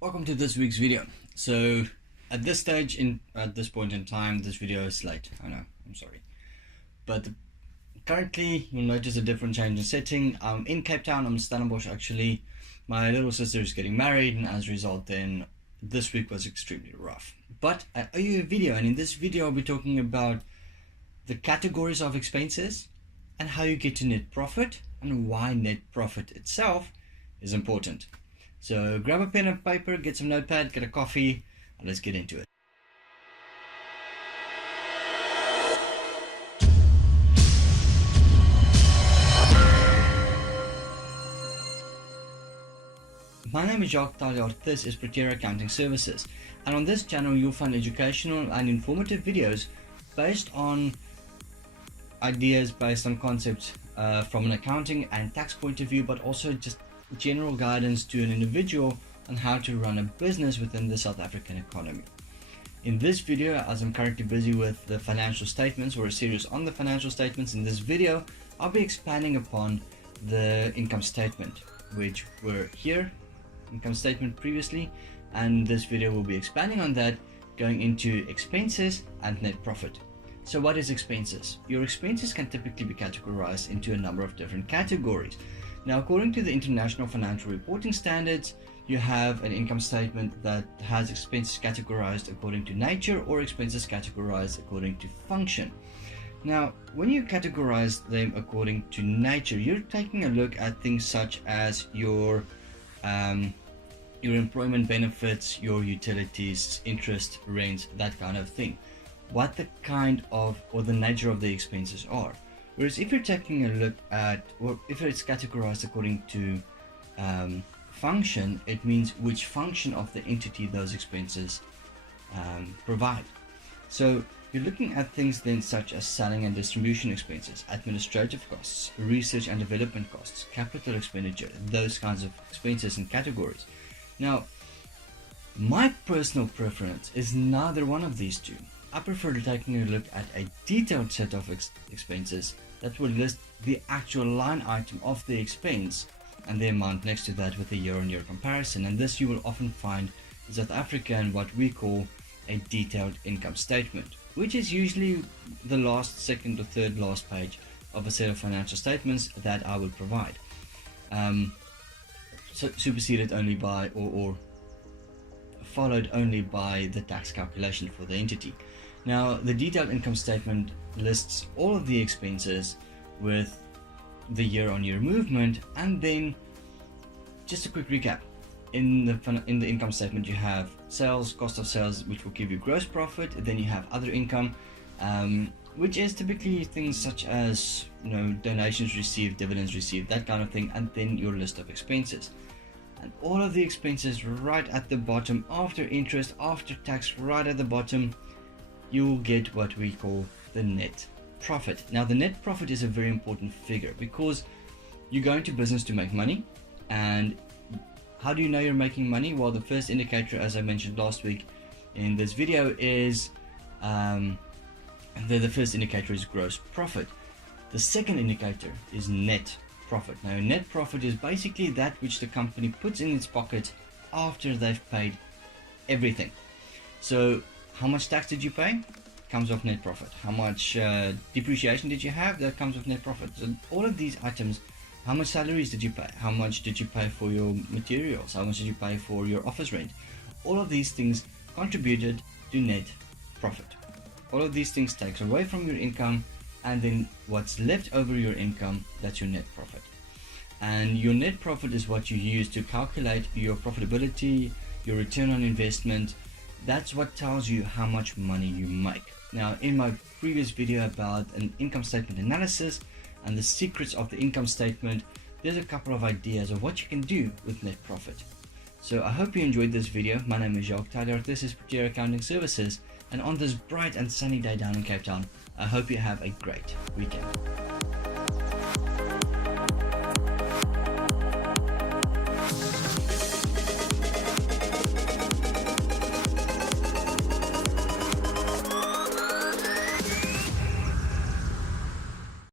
Welcome to this week's video. So at this point in time, this video is late. I know, I'm sorry, but currently you'll notice a different change in setting. I'm in Cape Town. I'm in Stellenbosch actually. My little sister is getting married, and as a result then this week was extremely rough. But I owe you a video, and in this video I'll be talking about the categories of expenses and how you get to net profit and why net profit itself is important. So grab a pen and paper, get some notepad, get a coffee, and let's get into it. My name is Jacques Taljaard. This is Practitioner Accounting Services, and on this channel you'll find educational and informative videos based on ideas, based on concepts from an accounting and tax point of view, but also just general guidance to an individual on how to run a business within the South African economy. In this video, as I'm currently busy with the financial statements, or a series on the financial statements, in this video I'll be expanding upon the income statement, which were here, income statement previously, and this video will be expanding on that, going into expenses and net profit. So what is expenses? Your expenses can typically be categorized into a number of different categories. Now, according to the International Financial Reporting Standards, you have an income statement that has expenses categorized according to nature or expenses categorized according to function. Now, when you categorize them according to nature, you're taking a look at things such as your employment benefits, your utilities, interest, rent, that kind of thing. What the kind of or the nature of the expenses are. Whereas if you're taking a look at, or if it's categorized according to function, it means which function of the entity those expenses provide. So you're looking at things then such as selling and distribution expenses, administrative costs, research and development costs, capital expenditure, those kinds of expenses and categories. Now, my personal preference is neither one of these two. I prefer taking a look at a detailed set of expenses that will list the actual line item of the expense and the amount next to that with a year-on-year comparison. And this you will often find in South Africa in what we call a detailed income statement, which is usually the last, second or third last page of a set of financial statements that I would provide. So superseded only by or followed only by the tax calculation for the entity. Now, the detailed income statement lists all of the expenses with the year-on-year movement, and then just a quick recap. In the income statement you have sales, cost of sales, which will give you gross profit. Then you have other income, which is typically things such as donations received, dividends received, that kind of thing, and then your list of expenses. And all of the expenses right at the bottom, after interest, after tax, right at the bottom, you will get what we call the net profit. Now, the net profit is a very important figure because you go into business to make money. And how do you know you're making money? Well, the first indicator, as I mentioned last week in this video, is the first indicator is gross profit. The second indicator is net profit. Now, net profit is basically that which the company puts in its pocket after they've paid everything. So how much tax did you pay? Comes off net profit. How much depreciation did you have? That comes off net profit. So all of these items, how much salaries did you pay? How much did you pay for your materials? How much did you pay for your office rent? All of these things contributed to net profit. All of these things takes away from your income, and then what's left over your income, that's your net profit. And your net profit is what you use to calculate your profitability, your return on investment. That's what tells you how much money you make. Now, in my previous video about an income statement analysis and the secrets of the income statement, there's a couple of ideas of what you can do with net profit. So I hope you enjoyed this video. My name is Jacques Taljaard. This is Practitioner Accounting Services, and on this bright and sunny day down in Cape Town, I hope you have a great weekend.